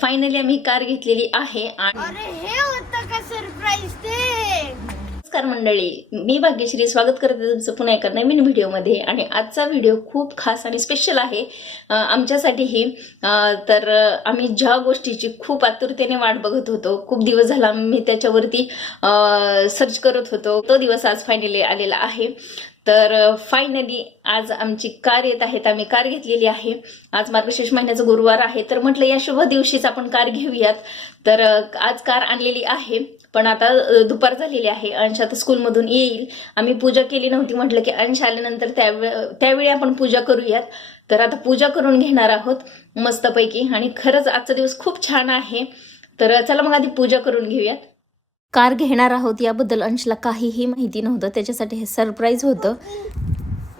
Finally आम्ही car घेतलेली आहे आणि अरे हे होतं का सरप्राईज ते? नमस्कार मंडळी मी भाग्यश्री स्वागत करते तुमचं पुन्हा एका नवीन व्हिडिओमध्ये. आणि आजचा व्हिडिओ खूप खास आणि स्पेशल आहे. आमच्यासाठीही तर आम्ही ज्या गोष्टीची खूप आतुरतेने वाट बघत होतो खूप दिवस झाला मी त्याच्यावरती सर्च करत होतो तो दिवस आज फायनली आलेला आहे. तर फायनली आज आमची कार येत आहेत आम्ही कार घेतलेली आहे. आज मार्गशीर्ष महिन्याचा गुरुवार आहे तर म्हटलं या शुभ दिवशीच आपण कार घेऊयात. तर आज कार आणलेली आहे पण आता दुपार झालेली आहे. अंश आता स्कूलमधून येईल. आम्ही पूजा केली नव्हती म्हटलं की अंश आल्यानंतर त्यावे त्यावेळी आपण पूजा करूयात. तर आता पूजा करून घेणार आहोत मस्तपैकी. आणि खरंच आजचा दिवस खूप छान आहे. तर चला मग आधी पूजा करून घेऊयात. कार घेणार आहोत याबद्दल अंशला काहीही माहिती नव्हतं. त्याच्यासाठी हे सरप्राईज होतं.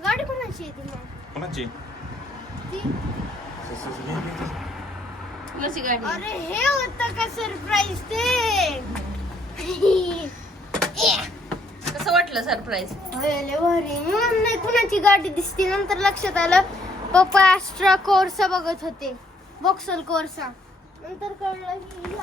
गाडी कोणाची येते मग? कोणाची? अरे हे होतं का सरप्राईज ते? कसं वाटलं सरप्राईज अरे लय भारी. मला नाही कुणाची गाडी दिसते? नंतर लक्षात आलं पप्पा ॲस्ट्रा कोर्सा बघत होते. बॉक्सल कोर्सा नंतर कळलं की हिला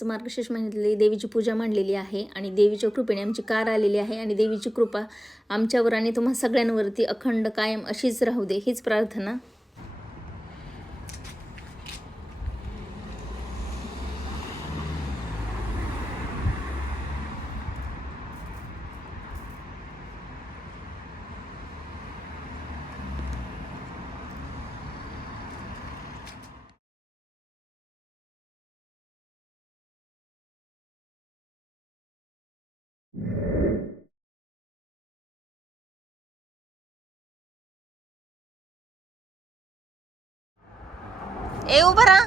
आज मार्गशीर्ष महिन्यातली देवीची पूजा मांडलेली आहे आणि देवीच्या कृपेने आमची कार आलेली आहे आणि देवीची कृपा आमच्यावर आणि तुम्हा सगळ्यांवरती अखंड कायम अशीच राहू दे हीच प्रार्थना ए उभा राहा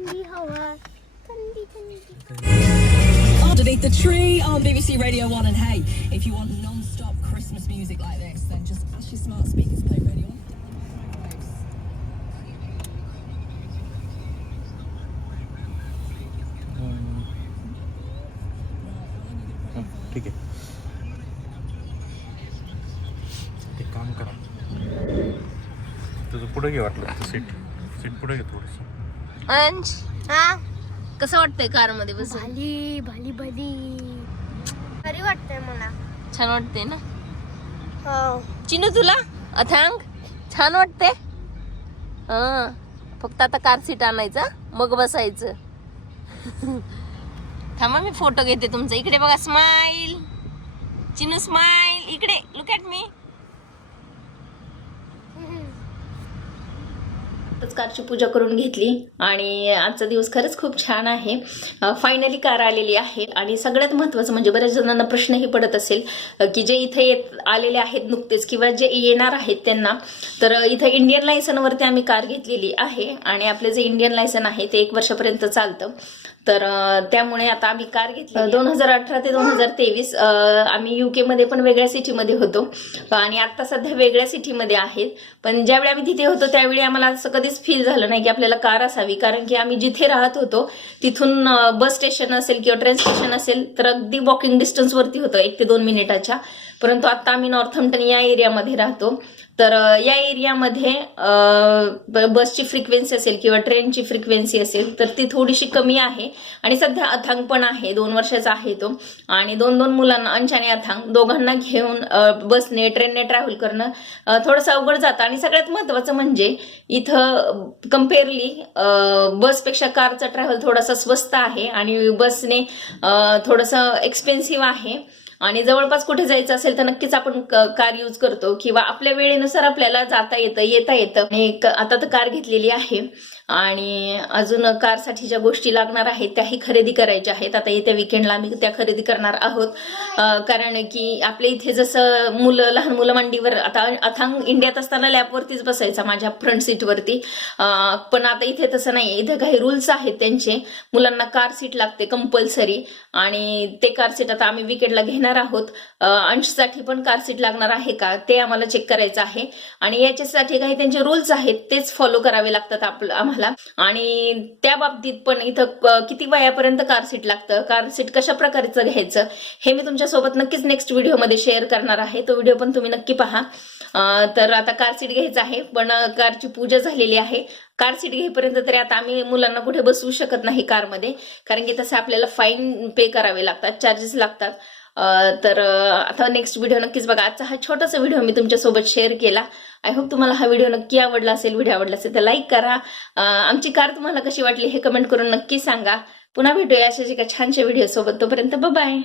थंडी थंडी हवा थंडी थंडी Underneath the tree on BBC Radio 1. And hey, if you want non stop Christmas music like this, then just ask your smart speakers to play Radio 1. हं, ठीक आहे ते काम करा तुझं पुढे घे वाटलं तर सीट सीट पुढे घे थोडस अंश? हा? कसं वाटतंय कारमध्ये बसून? भाली भाली भाली. बरी वाटतंय मला. छान वाटतंय ना? हो. चिनू तुला? अथांग? छान वाटते हा. फक्त आता कार सीट आणायचा मग बसायचं. थांबा मी फोटो घेते तुमचा. इकडे बघा स्माइल चिनू स्माइल इकडे लुक ॲट मी कारची पूजा करून घेतली आणि आजचा दिवस खरंच खूप छान आहे. फायनली कार आलेली आहे आणि सगळ्यात महत्त्वाचं म्हणजे बऱ्याच जणांना प्रश्नही पडत असेल की जे इथे येत आलेले आहेत नुकतेच किंवा जे येणार आहेत त्यांना तर इथं इंडियन लायसनवरती आम्ही कार घेतलेली आहे आणि आपलं जे इंडियन लायसन आहे ते एक वर्षापर्यंत चालतं. तर त्यामुळे आता आम्ही कार घेतली. दोन हजार अठरा ते दोन हजार तेवीस आम्ही युके मध्ये पण वेगळ्या सिटीमध्ये होतो. आणि आता सध्या वेगळ्या सिटीमध्ये आहेत. पण ज्यावेळी आम्ही तिथे होतो त्यावेळी आम्हाला असं कधीच फील झालं नाही की आपल्याला कार असावी. कारण की आम्ही जिथे राहत होतो तिथून बस स्टेशन असेल किंवा ट्रेन स्टेशन असेल तर अगदी वॉकिंग डिस्टन्सवरती होतं एक ते दोन मिनिटाच्या. परंतु आता आम्ही नॉर्थम्प्टन या एरियामध्ये राहतो. तर या एरियामध्ये बसची फ्रिक्वेन्सी असेल किंवा ट्रेनची फ्रिक्वेन्सी असेल तर ती थोडीशी कमी आहे. आणि सध्या अथांग पण आहे. दोन वर्षाचा आहे तो. आणि दोन दोन मुलांना अंश आणि अथांग दोघांना घेऊन बसने ट्रेनने ट्रॅव्हल करणं थोडंसं अवघड जातं. आणि सगळ्यात महत्त्वाचं म्हणजे इथं कम्पेअरली बसपेक्षा कारचा ट्रॅव्हल थोडासा स्वस्त आहे. आणि बसने थोडंसं एक्सपेन्सिव्ह आहे. आणि जवळपास कुठे जायचं असेल तर नक्कीच आपण क- कार यूज करतो किंवा आपल्या वेळेनुसार आपल्याला जाता येतं येता येतं. आणि क- आता तर कार घेतलेली आहे. आणि अजून कारसाठी ज्या गोष्टी लागणार आहेत त्याही खरेदी करायच्या आहेत. आता येत्या विकेंडला आम्ही त्या खरेदी करणार आहोत. कारण की आपल्या इथे जसं मुलं लहान मुलं मांडीवर आता अथांग इंडियात असताना लॅपवरतीच बसायचा माझ्या फ्रंट सीटवरती पण आता इथे तसं नाही इथे काही रूल्स आहेत त्यांचे. मुलांना कार सीट लागते कंपल्सरी आणि ते कार सीट आता आम्ही विकेंडला घेणार आहोत. अंशसाठी पण कार सीट लागणार आहे का? ते आम्हाला चेक करायचं आहे. आणि याच्यासाठी काही त्यांचे रूल्स आहेत तेच फॉलो करावे लागतात आपलं आम्हाला. आणि त्या बाबतीत पण इथं किती वयापर्यंत कार सीट लागतं? कार सीट कशा प्रकारचं घ्यायचं? हे मी तुमच्यासोबत नक्कीच नेक्स्ट व्हिडिओमध्ये शेअर करणार आहे. तो व्हिडिओ पण तुम्ही नक्की पहा. तर आता कार सीट घ्यायचं आहे पण कारची पूजा झालेली आहे. कार सीट घेईपर्यंत तरी आता आम्ही मुलांना कुठे बसवू शकत नाही कारमध्ये कारण की तसे आपल्याला फाईन पे करावे लागतात चार्जेस लागतात. तर आता नेक्स्ट व्हिडिओ नक्कीच बघा. आजचा हा छोटासा व्हिडिओ मी तुमच्यासोबत शेअर केला. आय होप तुम्हाला हा व्हिडिओ नक्की आवडला असेल व्हिडिओ आवडला असेल तर लाईक करा. आमची कार तुम्हाला कशी वाटली हे कमेंट करून नक्की सांगा. पुन्हा भेटूया अशाच एका छानशा व्हिडिओ सोबत. तोपर्यंत बाय